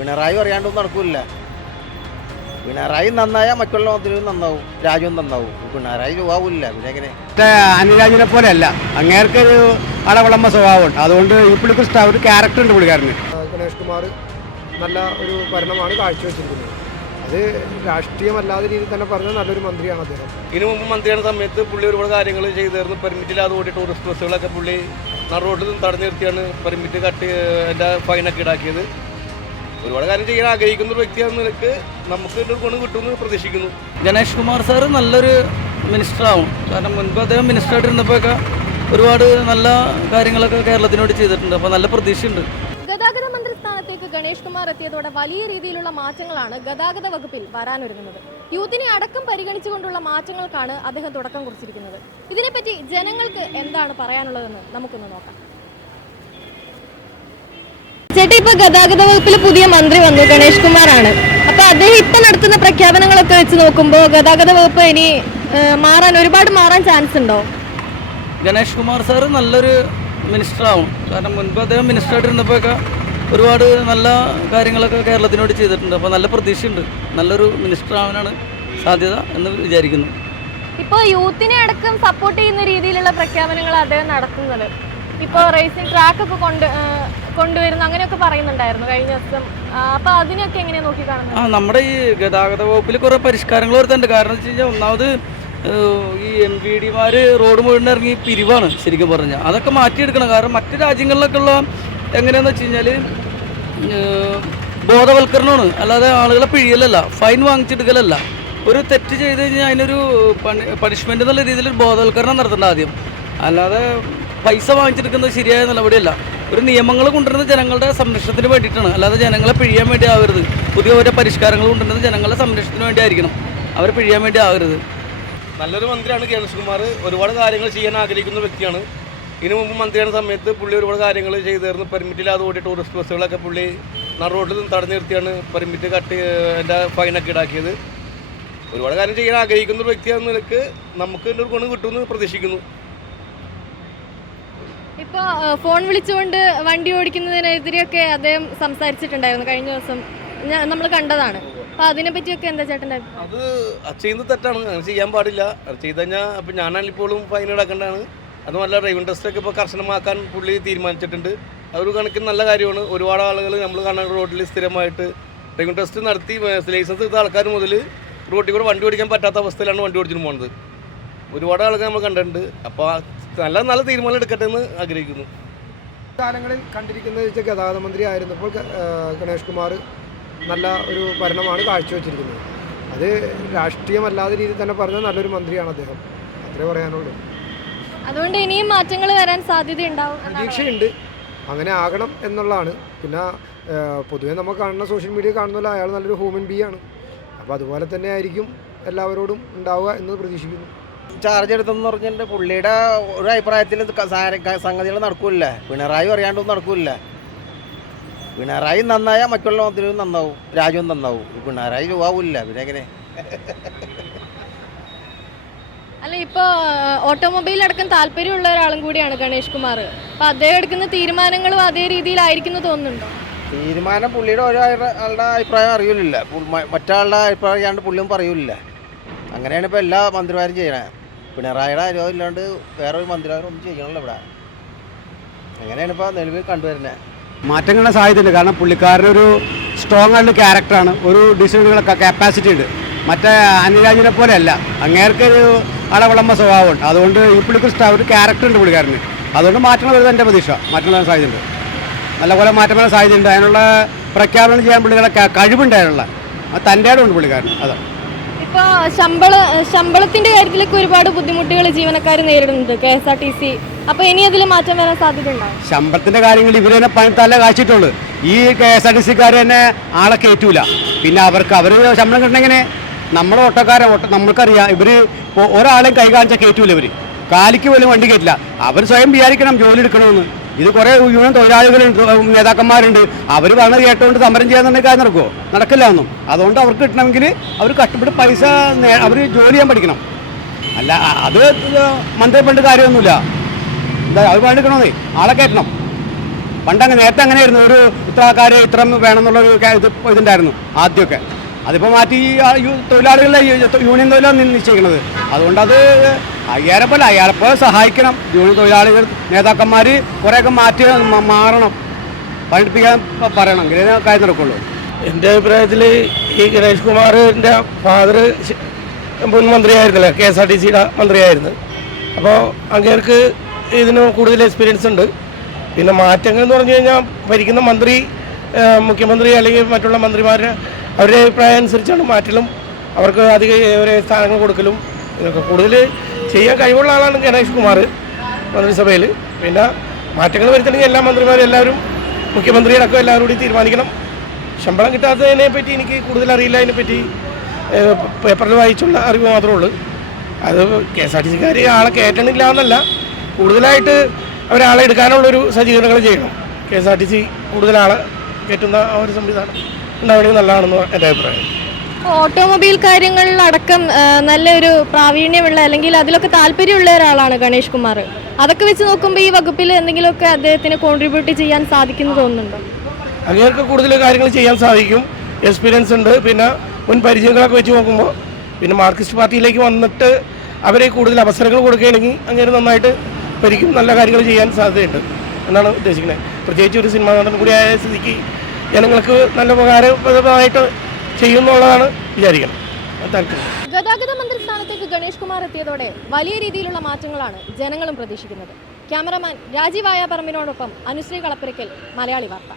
പിണറായി പറയാണ്ടൊന്നും നടക്കൂല. പിണറായി നന്നായാൽ മറ്റുള്ള മന്ത്രിയും നന്നാവും രാജ്യവും നന്നാവും. പിണറായി രൂപാവില്ല പിന്നെ എങ്ങനെ? അനുരാജിനെ പോലെ അല്ല അങ്ങേർക്കൊരു അളവിളമ്പ സ്വഭാവമുണ്ട്. അതുകൊണ്ട് ഈ പുള്ളിക്ക് ഒരു ക്യാരക്ടർ ഉണ്ട് പുള്ളിക്കാരന്. ഗണേഷ് കുമാർ നല്ല ഒരു ഭരണമാണ് കാഴ്ചവെച്ചിരിക്കുന്നത്. അത് രാഷ്ട്രീയമല്ലാത്ത രീതിയിൽ തന്നെ പറഞ്ഞ നല്ലൊരു മന്ത്രിയാണ് അദ്ദേഹം. ഇതിനു മുമ്പ് മന്ത്രിയാണ് സമയത്ത് പുള്ളി ഒരുപാട് കാര്യങ്ങൾ ചെയ്തിരുന്നു പെർമിറ്റില്ലാതെ ഓടി ടൂറിസ്റ്റ് ബസ്സുകളൊക്കെ പുള്ളി റോഡിൽ നിന്ന് തടഞ്ഞു നിർത്തിയാണ് പെർമിറ്റ് കട്ട് എന്റെ ഫൈനൊക്കെ ഈടാക്കിയത്. ഒരുപാട് കാര്യം ചെയ്യാൻ ആഗ്രഹിക്കുന്ന ഒരു വ്യക്തിയാണ് നിനക്ക് നമുക്ക് ഒരു ഗുണം കിട്ടുമെന്ന് പ്രതീക്ഷിക്കുന്നു. ഗണേഷ് കുമാർ സാറ് നല്ലൊരു മിനിസ്റ്റർ ആവും. കാരണം മുൻപ് അദ്ദേഹം മിനിസ്റ്റർ ഇരുന്നപ്പോഴൊക്കെ ഒരുപാട് നല്ല കാര്യങ്ങളൊക്കെ കേരളത്തിനോട് ചെയ്തിട്ടുണ്ട്. അപ്പോൾ നല്ല പ്രതീക്ഷയുണ്ട്. ഗതാഗത മന്ത്രി സ്ഥാനത്തേക്ക് ഗണേഷ് കുമാർ എത്തിയതോടെ വലിയ രീതിയിലുള്ള മാറ്റങ്ങളാണ് ഗതാഗത വകുപ്പിൽ വരാനൊരുങ്ങുന്നത്. യൂത്തിനെ അടക്കം പരിഗണിച്ചുകൊണ്ടുള്ള മാറ്റങ്ങൾക്കാണ് അദ്ദേഹം തുടക്കം കുറിച്ചിരിക്കുന്നത്. ഇതിനെപ്പറ്റി ജനങ്ങൾക്ക് എന്താണ് പറയാനുള്ളതെന്ന് നമുക്കൊന്ന് നോക്കാം. ഇപ്പൊ ഗതാഗത വകുപ്പിൽ പുതിയ മന്ത്രി വന്നു ഗണേഷ് കുമാറാണ്. അപ്പൊ അദ്ദേഹം ഇപ്പൊ നടത്തുന്ന പ്രഖ്യാപനങ്ങളൊക്കെ വെച്ച് നോക്കുമ്പോൾ ഗതാഗത വകുപ്പ് ഇനി മാറാൻ ഒരുപാട് മാറാൻ ചാൻസ് ഉണ്ടോ? ഗണേഷ് കുമാർ സാറ് നല്ലൊരു മിനിസ്റ്റർ ആവും കാരണം മുൻപ് അദ്ദേഹം മിനിസ്റ്റർ ഇരുന്നപ്പോഴൊക്കെ ഒരുപാട് നല്ല കാര്യങ്ങളൊക്കെ കേരളത്തിനോട് ചെയ്തിട്ടുണ്ട്. അപ്പോൾ നല്ല പ്രതീക്ഷയുണ്ട്. നല്ലൊരു മിനിസ്റ്റർ ആവാനാണ് സാധ്യത എന്ന് വിചാരിക്കുന്നു. ഇപ്പോൾ യൂത്തിനെ അടക്കം സപ്പോർട്ട് ചെയ്യുന്ന രീതിയിലുള്ള പ്രഖ്യാപനങ്ങൾ അദ്ദേഹം നടത്തുന്നത്. ഇപ്പോൾ റേസിംഗ് ട്രാക്ക് ഒക്കെ കൊണ്ട് കൊണ്ടുവരുന്നു അങ്ങനെയൊക്കെ പറയുന്നുണ്ടായിരുന്നു കഴിഞ്ഞ ദിവസം. അപ്പൊ അതിനൊക്കെ എങ്ങനെയാ നോക്കി കാണുന്നത്? ആ നമ്മുടെ ഈ ഗതാഗത വകുപ്പിൽ കുറെ പരിഷ്കാരങ്ങൾ വരുത്തുന്നുണ്ട് കാരണം വെച്ച് കഴിഞ്ഞാൽ ഒന്നാമത് ഈ എം വി ഡിമാർ റോഡ് മുഴുവൻ ഇറങ്ങി പിരിവാണ് ശരിക്കും പറഞ്ഞാൽ അതൊക്കെ മാറ്റിയെടുക്കണം. കാരണം മറ്റു രാജ്യങ്ങളിലൊക്കെ ഉള്ള എങ്ങനെയാന്ന് വെച്ച് കഴിഞ്ഞാൽ ബോധവൽക്കരണമാണ്. അല്ലാതെ ആളുകളെ പിഴിയലല്ല ഫൈൻ വാങ്ങിച്ചെടുക്കലല്ല. ഒരു തെറ്റ് ചെയ്ത് കഴിഞ്ഞാൽ അതിനൊരു പണി പണിഷ്മെന്റ് എന്നുള്ള രീതിയിൽ ബോധവൽക്കരണം നടത്തേണ്ട ആദ്യം. അല്ലാതെ പൈസ വാങ്ങിച്ചെടുക്കുന്നത് ശരിയായ നടപടിയല്ല ഒരു നിയമങ്ങൾ കൊണ്ടുവരുന്നത് ജനങ്ങളുടെ സംരക്ഷണത്തിന് വേണ്ടിയിട്ടാണ്. അല്ലാതെ ജനങ്ങളെ പിഴിയാൻ വേണ്ടി ആവരുത്. പുതിയ ഓരോ പരിഷ്കാരങ്ങൾ കൊണ്ടുവരുന്നത് ജനങ്ങളുടെ സംരക്ഷണത്തിന് വേണ്ടി ആയിരിക്കണം അവരെ പിഴിയാൻ വേണ്ടി ആവരുത്. നല്ലൊരു മന്ത്രിയാണ് ഗണേഷ് കുമാർ ഒരുപാട് കാര്യങ്ങൾ ചെയ്യാൻ ആഗ്രഹിക്കുന്ന വ്യക്തിയാണ്. ഇതിനു മുമ്പ് മന്ത്രിയാണ് സമയത്ത് പുള്ളി ഒരുപാട് കാര്യങ്ങൾ ചെയ്തിരുന്നു. പെർമിറ്റില്ലാതെ ഓടി ടൂറിസ്റ്റ് ബസ്സുകളൊക്കെ പുള്ളി നട റോഡിൽ നിന്ന് തടഞ്ഞു നിർത്തിയാണ് പെർമിറ്റ് കട്ട് എന്റെ ഫൈനൊക്കെ ഈടാക്കിയത് ഒരുപാട് കാര്യം ചെയ്യാൻ ആഗ്രഹിക്കുന്ന ഒരു വ്യക്തിയെന്ന നിലയ്ക്ക് നമുക്ക് ഒരു ഗുണം കിട്ടുമെന്ന് പ്രതീക്ഷിക്കുന്നു. ഇപ്പൊ ആ, ഫോൺ വിളിച്ചുകൊണ്ട് വണ്ടി ഓടിക്കുന്നതിനെതിരെയൊക്കെ അദ്ദേഹം സംസാരിച്ചിട്ടുണ്ടായിരുന്നു കഴിഞ്ഞ ദിവസം. നമ്മൾ കണ്ടതാണ്. അപ്പൊ അതിനെ പറ്റിയൊക്കെ എന്താ ചേട്ടന്റെ അത് ചെയ്യുന്നത് തെറ്റാണ്. അങ്ങനെ ചെയ്യാൻ പാടില്ല. അത് ചെയ്ത് കഴിഞ്ഞാൽ ഞാനാണെങ്കിൽ ഇപ്പോഴും ഫൈൻ ഈടാക്കേണ്ടതാണ് അതുമല്ല ഡ്രൈവിംഗ് ടെസ്റ്റൊക്കെ ഇപ്പോൾ കർശനമാക്കാൻ പുള്ളി തീരുമാനിച്ചിട്ടുണ്ട്. അതൊരു കണക്കിന് നല്ല കാര്യമാണ്. ഒരുപാട് ആളുകൾ നമ്മൾ കാണാൻ റോഡിൽ സ്ഥിരമായിട്ട് ഡ്രൈവിംഗ് ടെസ്റ്റ് നടത്തി ലൈസൻസ് എടുത്ത ആൾക്കാർ മുതൽ റോഡിൽ കൂടെ വണ്ടി ഓടിക്കാൻ പറ്റാത്ത അവസ്ഥയിലാണ് വണ്ടി ഓടിച്ചിട്ട് പോകുന്നത് ഒരുപാട് ആളുകൾ നമ്മൾ കണ്ടിട്ടുണ്ട്. അപ്പോൾ നല്ല നല്ല തീരുമാനം എടുക്കട്ടെ എന്ന് ആഗ്രഹിക്കുന്നു. കാലങ്ങളിൽ കണ്ടിരിക്കുന്നത് വെച്ചാൽ ഗതാഗത മന്ത്രി ആയിരുന്നപ്പോൾ ഗണേഷ് കുമാർ നല്ല ഒരു ഭരണമാണ് കാഴ്ചവെച്ചിരിക്കുന്നത്. അത് രാഷ്ട്രീയമല്ലാത്ത രീതിയിൽ തന്നെ പറഞ്ഞ നല്ലൊരു മന്ത്രിയാണ് അദ്ദേഹം. അത്രേ പറയാനുള്ളൂ. അതുകൊണ്ട് ഇനിയും മാറ്റങ്ങൾ വരാൻ സാധ്യതയുണ്ടാവും പ്രതീക്ഷയുണ്ട്. അങ്ങനെ ആകണം എന്നുള്ളതാണ്. പിന്നെ പൊതുവെ പൊതുവേ നമ്മൾ കാണുന്ന സോഷ്യൽ മീഡിയ കാണുന്നില്ല അയാൾ നല്ലൊരു ഹ്യൂമൻ ബീ ആണ് അപ്പോൾ അതുപോലെ തന്നെ ആയിരിക്കും എല്ലാവരോടും ഉണ്ടാവുക എന്ന് പ്രതീക്ഷിക്കുന്നു. ചാർജ് എടുത്തെന്ന് പറഞ്ഞിട്ട് പുള്ളിയുടെ ഒരു അഭിപ്രായത്തിൽ സംഗതികൾ നടക്കൂല പിണറായി അറിയാണ്ടൊന്നും നടക്കൂല പിണറായി നന്നായാൽ മറ്റുള്ള മന്ത്രിയും നന്നാവും രാജ്യവും നന്നാവും. പിണറായി രൂപാവില്ല പിന്നെ എങ്ങനെ അല്ല ഇപ്പോ ഓട്ടോമൊബൈൽ അടക്കം താല്പര്യമുള്ള ഒരാളും കൂടിയാണ് ഗണേഷ് കുമാർ. അപ്പൊ അദ്ദേഹം എടുക്കുന്ന തീരുമാനങ്ങളും അതേ രീതിയിലായിരിക്കുന്നു തോന്നുന്നുണ്ടോ? തീരുമാനം പുള്ളിയുടെ ഓരോ ആളുടെ- അഭിപ്രായം അറിയില്ല മറ്റാളുടെ അഭിപ്രായം പുള്ളിയും പറയൂല അങ്ങനെയാണ് ഇപ്പോൾ എല്ലാ മന്ത്രിമാരും ചെയ്യണേ. പിണറായിയുടെ അനുഭവം ഇല്ലാണ്ട് വേറെ ഒരു മന്ത്രിമാരൊന്നും ചെയ്യണല്ലോ ഇവിടെ. അങ്ങനെയാണ് ഇപ്പോൾ നിലവിൽ കണ്ടുവരുന്നത് മാറ്റങ്ങളുടെ സാധ്യതയുണ്ട്. കാരണം പുള്ളിക്കാരനൊരു സ്ട്രോങ് ആയിട്ടുള്ള ക്യാരക്ടറാണ് ഒരു ഡിസിഷനുകളൊക്കെ കപ്പാസിറ്റി ഉണ്ട്. മറ്റേ അനുരാജിനെ പോലെയല്ല. അങ്ങേർക്കൊരു അളവിളമ്പ സ്വഭാവമുണ്ട്. അതുകൊണ്ട് ഈ പുള്ളിക്ക് ഒരു ക്യാരക്ടർ ഉണ്ട് പുള്ളിക്കാരന്. അതുകൊണ്ട് മാറ്റങ്ങൾ വരുന്നത് എന്റെ പ്രതീക്ഷ. മാറ്റം വരാൻ സാധ്യതയുണ്ട്. നല്ലപോലെ മാറ്റം വരാൻ സാധ്യതയുണ്ട്. അതിനുള്ള പ്രഖ്യാപനം ചെയ്യാൻ പുള്ളികളെ കഴിവുണ്ട് അതിനുള്ള. അത് തന്റെ ഉണ്ട് പുള്ളിക്കാരന്. അതാണ് ഇപ്പൊ ശമ്പള ശമ്പളത്തിന്റെ കാര്യത്തിലൊക്കെ ഒരുപാട് ബുദ്ധിമുട്ടുകൾ ജീവനക്കാർ നേരിടുന്നുണ്ട് K S R T C. അപ്പൊ ഇനി അതിൽ മാറ്റം വരാൻ സാധ്യതയുണ്ടോ? ശമ്പളത്തിന്റെ കാര്യങ്ങൾ ഇവർ തന്നെ പണി തല കാഴ്ചിട്ടുള്ളൂ ഈ കെ എസ് ആർ ടി സിക്കാർ തന്നെ ആളെ കയറ്റൂല പിന്നെ അവർക്ക് അവർ ശമ്പളം കിട്ടണമെങ്ങനെ നമ്മുടെ ഓട്ടോക്കാരെ ഓട്ടോ നമ്മൾക്കറിയാം ഇവർ ഒരാളെയും കൈ കാണിച്ചാൽ കയറ്റൂല ഇവർ കാലിക്ക് പോലും വണ്ടി കയറ്റില്ല അവർ സ്വയം വിചാരിക്കണം ജോലി എടുക്കണമെന്ന്. ഇത് കുറേ യൂണിയൻ തൊഴിലാളികളുണ്ട് നേതാക്കന്മാരുണ്ട്. അവർ പറഞ്ഞത് കേട്ടുകൊണ്ട് സമരം ചെയ്യാന്നുണ്ടെങ്കിൽ കാര്യം നടക്കുമോ നടക്കില്ല ഒന്നും അതുകൊണ്ട് അവർക്ക് കിട്ടണമെങ്കിൽ അവർ കഷ്ടപ്പെട്ട് പൈസ അവർ ജോലി ചെയ്യാൻ പഠിക്കണം. അല്ല അത് മന്ത്രി പണ്ട് കാര്യമൊന്നുമില്ല. എന്താ അത് വേണ്ടിക്കണമെന്നേ ആളെ കയറ്റണം. പണ്ടങ്ങ് നേരത്തെ അങ്ങനെ അങ്ങനെയായിരുന്നു. ഒരു ഇത്ര ആൾക്കാർ ഇത്ര വേണം എന്നുള്ള ഒരു ഇത് ഇതുണ്ടായിരുന്നു ആദ്യമൊക്കെ. അതിപ്പോൾ മാറ്റി തൊഴിലാളികളുടെ യൂണിയൻ തൊഴിലാണ് നിശ്ചയിക്കുന്നത് അതുകൊണ്ട് അത് അയ്യായിരം പോലെ സഹായിക്കണം. ജോലി തൊഴിലാളികൾ നേതാക്കന്മാർ കുറേയൊക്കെ മാറ്റി മാറണം. പഠിപ്പിക്കാൻ പറയണം. എങ്കിലേ കാര്യം നടക്കുള്ളൂ. എന്റെ അഭിപ്രായത്തിൽ ഈ ഗണേഷ് കുമാറിന്റെ ഫാദർ മുൻ മന്ത്രിയായിരുന്നല്ലോ കെ എസ് ആർ ടി സിയുടെ മന്ത്രിയായിരുന്നു. അപ്പോൾ അങ്ങേർക്ക് ഇതിന് കൂടുതൽ എക്സ്പീരിയൻസ് ഉണ്ട്. പിന്നെ മാറ്റങ്ങൾ എന്ന് പറഞ്ഞു കഴിഞ്ഞാൽ ഭരിക്കുന്ന മന്ത്രി മുഖ്യമന്ത്രി അല്ലെങ്കിൽ മറ്റുള്ള മന്ത്രിമാർ അവരുടെ അഭിപ്രായം അനുസരിച്ചാണ് മാറ്റലും. അവർക്ക് അധിക ഒരു സ്ഥാനങ്ങൾ കൊടുക്കലും. ഇതൊക്കെ കൂടുതൽ ചെയ്യാൻ കഴിവുള്ള ആളാണ് ഗണേഷ് കുമാർ മന്ത്രിസഭയിൽ. പിന്നെ മാറ്റങ്ങൾ വരുത്തണമെങ്കിൽ എല്ലാ മന്ത്രിമാരും എല്ലാവരും മുഖ്യമന്ത്രി അടക്കം എല്ലാവരും കൂടി തീരുമാനിക്കണം. ശമ്പളം കിട്ടാത്തതിനെ പറ്റി എനിക്ക് കൂടുതൽ അറിയില്ല. അതിനെപ്പറ്റി പറ്റി പേപ്പറിൽ വായിച്ചുള്ള അറിവ് മാത്രമേ ഉള്ളൂ. അത് കെ എസ് ആർ ടി സിക്കാർ ആളെ കയറ്റണില്ല എന്നല്ല. കൂടുതലായിട്ട് അവരാളെ എടുക്കാനുള്ളൊരു സജ്ജീകരണങ്ങൾ ചെയ്യണം. K S R T C കൂടുതൽ ആളെ കയറ്റുന്ന ആ ഒരു സംവിധാനം ഉണ്ടാവണമെങ്കിൽ നല്ലതാണെന്ന് എന്റെ അഭിപ്രായം. ഓട്ടോമൊബൈൽ കാര്യങ്ങളിലടക്കം നല്ലൊരു പ്രാവീണ്യമുള്ള അല്ലെങ്കിൽ അതിലൊക്കെ താല്പര്യമുള്ള ഒരാളാണ് ഗണേഷ് കുമാർ. അതൊക്കെ വെച്ച് നോക്കുമ്പോൾ ഈ വകുപ്പിൽ എന്തെങ്കിലുമൊക്കെ അദ്ദേഹത്തിന് കോൺട്രിബ്യൂട്ട് ചെയ്യാൻ സാധിക്കുന്നു തോന്നുന്നുണ്ടോ? അങ്ങനെയൊക്കെ കൂടുതൽ കാര്യങ്ങൾ ചെയ്യാൻ സാധിക്കും. എക്സ്പീരിയൻസ് ഉണ്ട്. പിന്നെ മുൻ പരിചയങ്ങളൊക്കെ വെച്ച് നോക്കുമ്പോൾ പിന്നെ മാർക്സിസ്റ്റ് പാർട്ടിയിലേക്ക് വന്നിട്ട് അവരെ കൂടുതൽ അവസരങ്ങൾ കൊടുക്കുകയാണെങ്കിൽ അങ്ങനെ നന്നായിട്ട് പരിക്കും നല്ല കാര്യങ്ങൾ ചെയ്യാൻ സാധ്യതയുണ്ട് എന്നാണ് ഉദ്ദേശിക്കുന്നത്. പ്രത്യേകിച്ച് ഒരു സിനിമ നടൻ കൂടിയായ സ്ഥിതിക്ക് ജനങ്ങൾക്ക് നല്ല ഉപകാരപ്രദമായിട്ട് ചെയ്യുമെന്നുള്ളതാണ് വിചാരിക്കണം. ഗതാഗത മന്ത്രി സ്ഥാനത്തേക്ക് ഗണേഷ് കുമാർ എത്തിയതോടെ വലിയ രീതിയിലുള്ള മാറ്റങ്ങളാണ് ജനങ്ങളും പ്രതീക്ഷിക്കുന്നത്. ക്യാമറമാൻ രാജീവ് ആയാപറമ്പിനോടൊപ്പം അനുശ്രീ കളപ്പുരയ്ക്കൽ മലയാളി വാർത്ത.